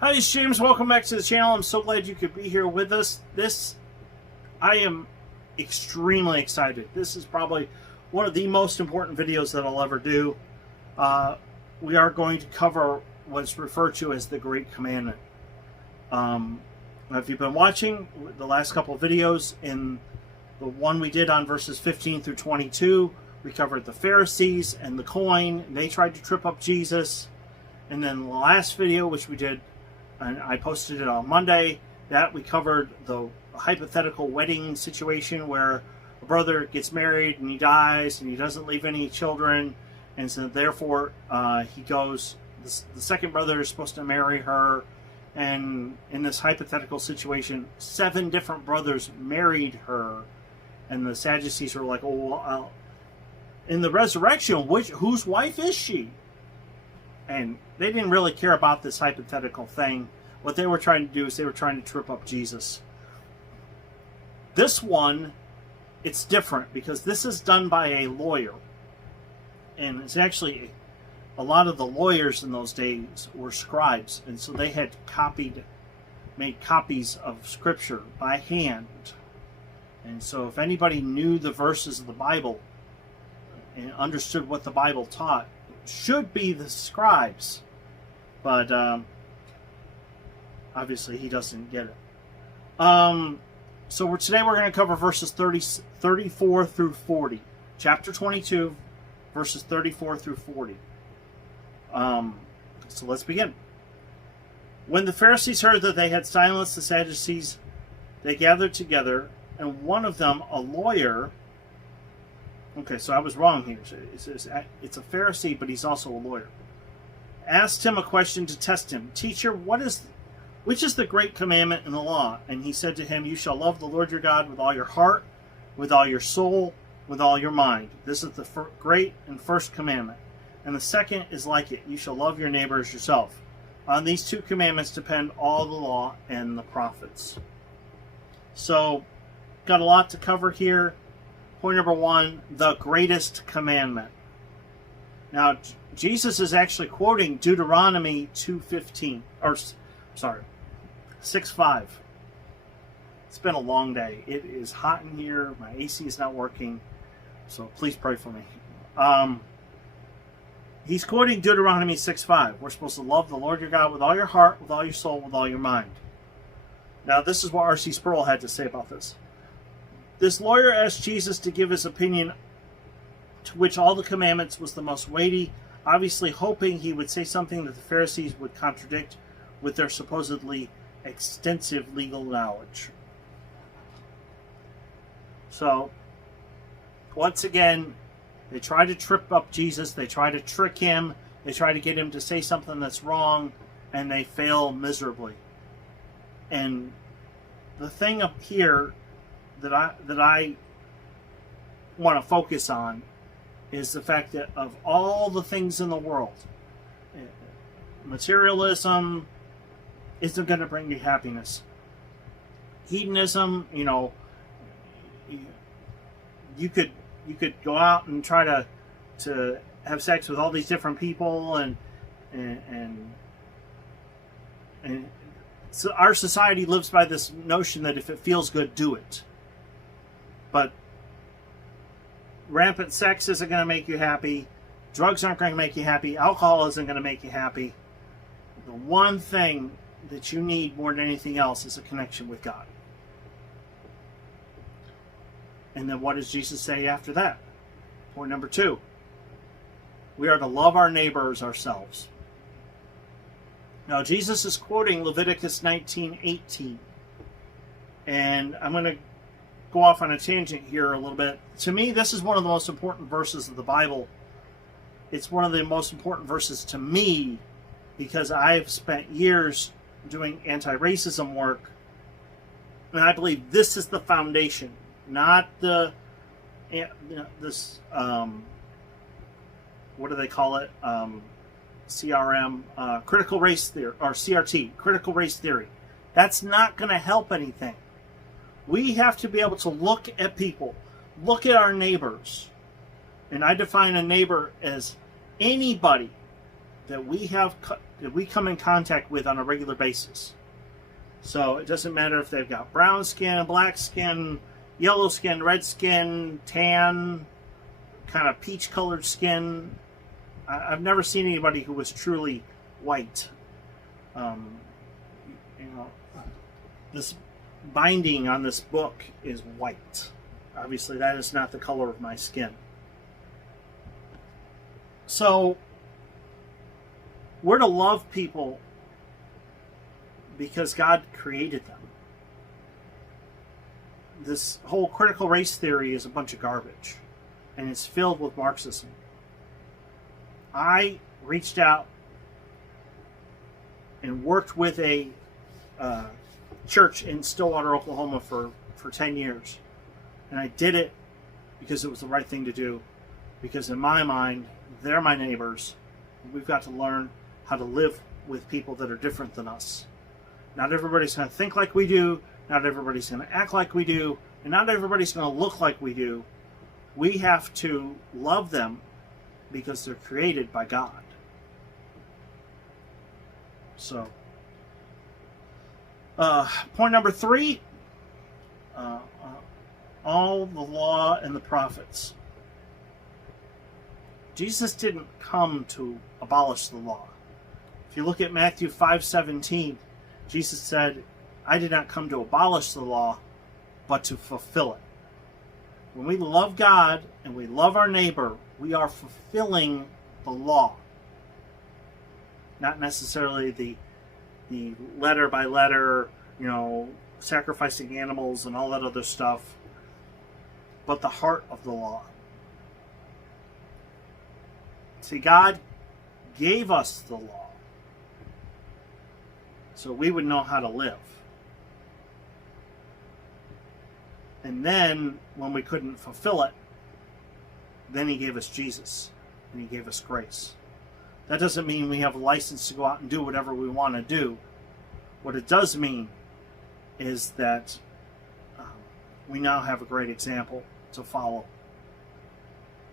Hi, it's James. Welcome back to the channel. I'm so glad you could be here with us. I am extremely excited. This is probably one of the most important videos that I'll ever do. We are going to cover what's referred to as the Great Commandment. If you've been watching the last couple of videos, in the one we did on verses 15 through 22, we covered the Pharisees and the coin. They tried to trip up Jesus. And then the last video, which we did, and I posted it on Monday, that we covered the hypothetical wedding situation where a brother gets married and he dies and he doesn't leave any children, and so therefore he goes, the second brother is supposed to marry her, and in this hypothetical situation 7 different brothers married her, and the Sadducees were like, oh well, in the resurrection, whose wife is she? And they didn't really care about this hypothetical thing. What they were trying to do is they were trying to trip up Jesus. This one, it's different because this is done by a lawyer. And it's actually, a lot of the lawyers in those days were scribes. And so they had made copies of Scripture by hand. And so if anybody knew the verses of the Bible and understood what the Bible taught, should be the scribes, but obviously he doesn't get it. So today we're going to cover verses 34 through 40, chapter 22, verses 34 through 40. So let's begin. When the Pharisees heard that they had silenced the Sadducees, they gathered together, and one of them, a lawyer. Okay, so I was wrong here. It's a Pharisee, but he's also a lawyer. Asked him a question to test him. Teacher, which is the great commandment in the law? And he said to him, you shall love the Lord your God with all your heart, with all your soul, with all your mind. This is the great and first commandment. And the second is like it. You shall love your neighbor as yourself. On these 2 commandments depend all the law and the prophets. So, got a lot to cover here. Point number 1, the greatest commandment. Now, Jesus is actually quoting Deuteronomy 2:15, or sorry, 6:5. It's been a long day. It is hot in here. My AC is not working, so please pray for me. He's quoting Deuteronomy 6:5. We're supposed to love the Lord your God with all your heart, with all your soul, with all your mind. Now, this is what R.C. Sproul had to say about this. This lawyer asked Jesus to give his opinion, to which all the commandments was the most weighty, obviously hoping he would say something that the Pharisees would contradict with their supposedly extensive legal knowledge. So, once again, they try to trip up Jesus, they try to trick him, they try to get him to say something that's wrong, and they fail miserably. And the thing up here that I want to focus on is the fact that of all the things in the world, materialism isn't going to bring you happiness. Hedonism, you could go out and try to have sex with all these different people, and so our society lives by this notion that if it feels good, do it. But rampant sex isn't going to make you happy. Drugs aren't going to make you happy. Alcohol isn't going to make you happy. The one thing that you need more than anything else is a connection with God. And then what does Jesus say after that? Point number 2. We are to love our neighbor as ourselves. Now, Jesus is quoting Leviticus 19:18. And I'm going to go off on a tangent here a little bit. To me, this is one of the most important verses of the Bible. It's one of the most important verses to me because I've spent years doing anti-racism work, and I believe this is the foundation, not this what do they call it? CRM, critical race theory, or CRT, critical race theory. That's not going to help anything. We have to be able to look at people, look at our neighbors. And I define a neighbor as anybody that we have that we come in contact with on a regular basis. So it doesn't matter if they've got brown skin, black skin, yellow skin, red skin, tan, kind of peach-colored skin. I've never seen anybody who was truly white. This binding on this book is white. Obviously, that is not the color of my skin. So, we're to love people because God created them. This whole critical race theory is a bunch of garbage, and it's filled with Marxism. I reached out and worked with a church in Stillwater, Oklahoma for 10 years. And I did it because it was the right thing to do. Because in my mind, they're my neighbors. We've got to learn how to live with people that are different than us. Not everybody's going to think like we do. Not everybody's going to act like we do. And not everybody's going to look like we do. We have to love them because they're created by God. So, point number 3, all the law and the prophets. Jesus didn't come to abolish the law. If you look at Matthew 5:17, Jesus said, I did not come to abolish the law, but to fulfill it. When we love God and we love our neighbor, we are fulfilling the law. Not necessarily the letter by letter, sacrificing animals and all that other stuff, but the heart of the law. See, God gave us the law so we would know how to live. And then, when we couldn't fulfill it, then He gave us Jesus, and He gave us grace. That doesn't mean we have a license to go out and do whatever we want to do. What it does mean is that we now have a great example to follow.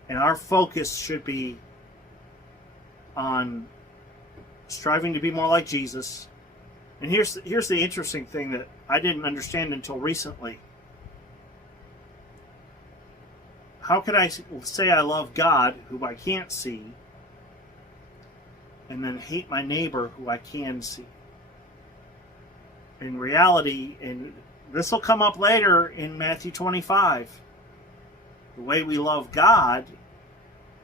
And our focus should be on striving to be more like Jesus. And here's the interesting thing that I didn't understand until recently. How can I say I love God, who I can't see, and then hate my neighbor, who I can see? In reality, and this will come up later in Matthew 25, the way we love God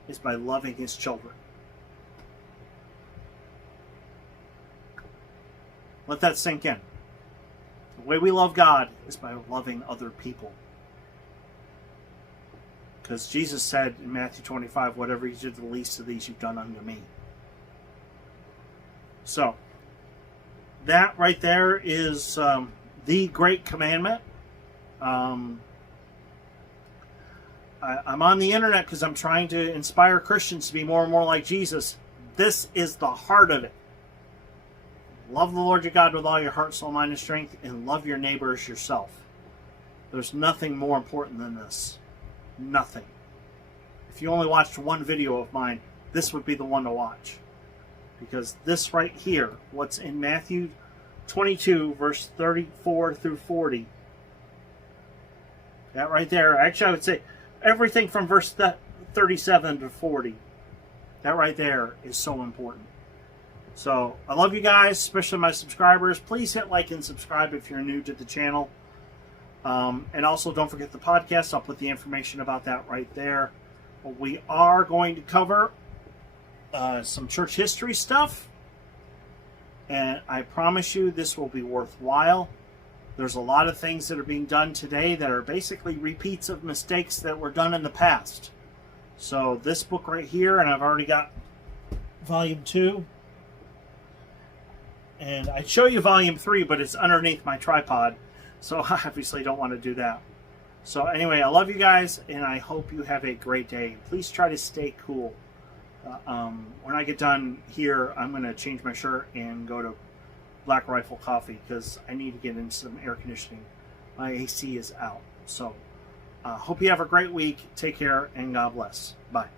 is by loving His children. Let that sink in. The way we love God is by loving other people. Because Jesus said in Matthew 25, whatever you did to the least of these, you've done unto me. So, that right there is the Great Commandment. I'm on the internet because I'm trying to inspire Christians to be more and more like Jesus. This is the heart of it. Love the Lord your God with all your heart, soul, mind, and strength, and love your neighbor as yourself. There's nothing more important than this. Nothing. If you only watched one video of mine, this would be the one to watch. Because this right here, what's in Matthew 22, verse 34 through 40, that right there, actually I would say everything from verse 37 to 40, that right there is so important. So, I love you guys, especially my subscribers. Please hit like and subscribe if you're new to the channel. And also, don't forget the podcast. I'll put the information about that right there. We are going to cover some church history stuff. And I promise you this will be worthwhile. There's a lot of things that are being done today that are basically repeats of mistakes that were done in the past. So this book right here, and I've already got volume 2. And I'd show you volume 3, but it's underneath my tripod. So I obviously don't want to do that. So anyway, I love you guys, and I hope you have a great day. Please try to stay cool. When I get done here, I'm going to change my shirt and go to Black Rifle Coffee because I need to get in some air conditioning. My AC is out. So hope you have a great week. Take care, and God bless. Bye.